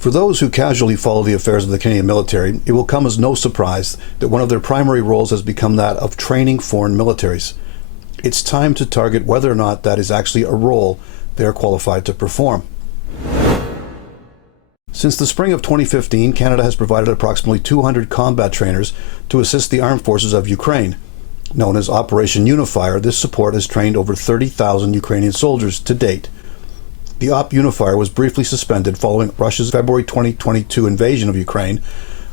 For those who casually follow the affairs of the Canadian military, it will come as no surprise that one of their primary roles has become that of training foreign militaries. It's time to target whether or not that is actually a role they are qualified to perform. Since the spring of 2015, Canada has provided approximately 200 combat trainers to assist the armed forces of Ukraine. Known as Operation Unifier, this support has trained over 30,000 Ukrainian soldiers to date. The Op Unifier was briefly suspended following Russia's February 2022 invasion of Ukraine.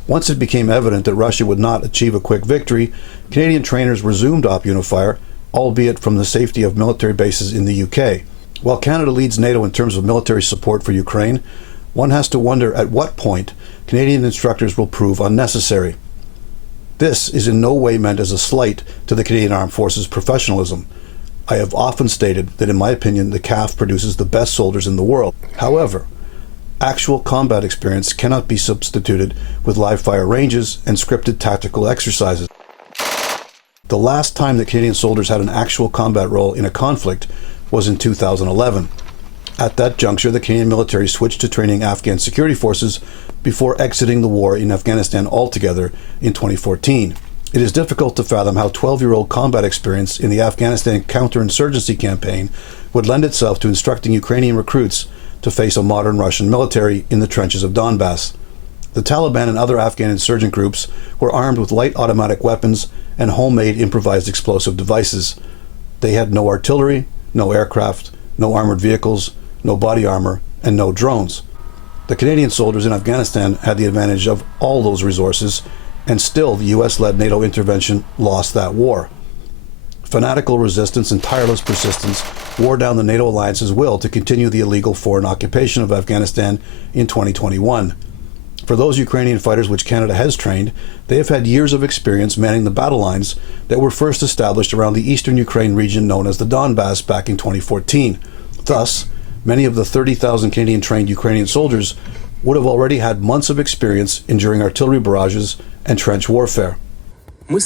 Once it became evident that Russia would not achieve a quick victory, Canadian trainers resumed Op Unifier, albeit from the safety of military bases in the UK. While Canada leads NATO in terms of military support for Ukraine, one has to wonder at what point Canadian instructors will prove unnecessary. This is in no way meant as a slight to the Canadian Armed Forces' professionalism. I have often stated that in my opinion the CAF produces the best soldiers in the world. However, actual combat experience cannot be substituted with live fire ranges and scripted tactical exercises. The last time that Canadian soldiers had an actual combat role in a conflict was in 2011. At that juncture, the Canadian military switched to training Afghan security forces before exiting the war in Afghanistan altogether in 2014. It is difficult to fathom how 12-year-old combat experience in the Afghanistan counterinsurgency campaign would lend itself to instructing Ukrainian recruits to face a modern Russian military in the trenches of Donbass. The Taliban and other Afghan insurgent groups were armed with light automatic weapons and homemade improvised explosive devices. They had no artillery, no aircraft, no armored vehicles, no body armor, and no drones. The Canadian soldiers in Afghanistan had the advantage of all those resources, and still the US-led NATO intervention lost that war. Fanatical resistance and tireless persistence wore down the NATO alliance's will to continue the illegal foreign occupation of Afghanistan in 2021. For those Ukrainian fighters which Canada has trained, they have had years of experience manning the battle lines that were first established around the eastern Ukraine region known as the Donbass back in 2014. Thus, many of the 30,000 Canadian trained Ukrainian soldiers would have already had months of experience enduring artillery barrages and trench warfare. We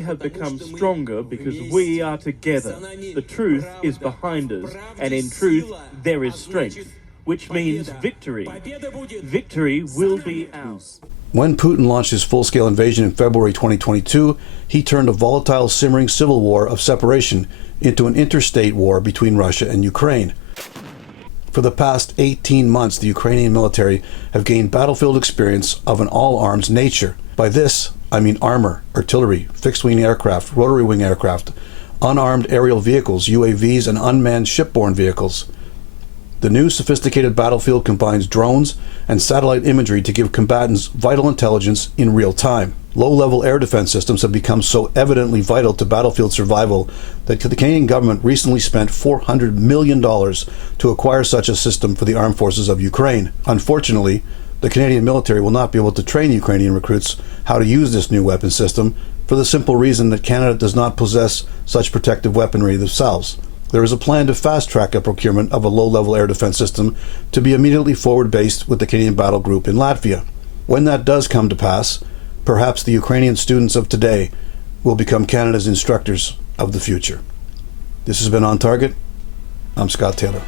have become stronger because we are together. The truth is behind us, and in truth there is strength, which means victory. Victory will be ours. When Putin launched his full-scale invasion in February 2022, he turned a volatile, simmering civil war of separation into an interstate war between Russia and Ukraine. For the past 18 months, the Ukrainian military have gained battlefield experience of an all-arms nature. By this, I mean armor, artillery, fixed-wing aircraft, rotary-wing aircraft, unarmed aerial vehicles, UAVs, and unmanned shipborne vehicles. The new sophisticated battlefield combines drones and satellite imagery to give combatants vital intelligence in real time. Low-level air defense systems have become so evidently vital to battlefield survival that the Canadian government recently spent $400 million to acquire such a system for the armed forces of Ukraine. Unfortunately, the Canadian military will not be able to train Ukrainian recruits how to use this new weapon system for the simple reason that Canada does not possess such protective weaponry themselves. There is a plan to fast-track a procurement of a low-level air defense system to be immediately forward-based with the Canadian Battle Group in Latvia. When that does come to pass, perhaps the Ukrainian students of today will become Canada's instructors of the future. This has been On Target. I'm Scott Taylor.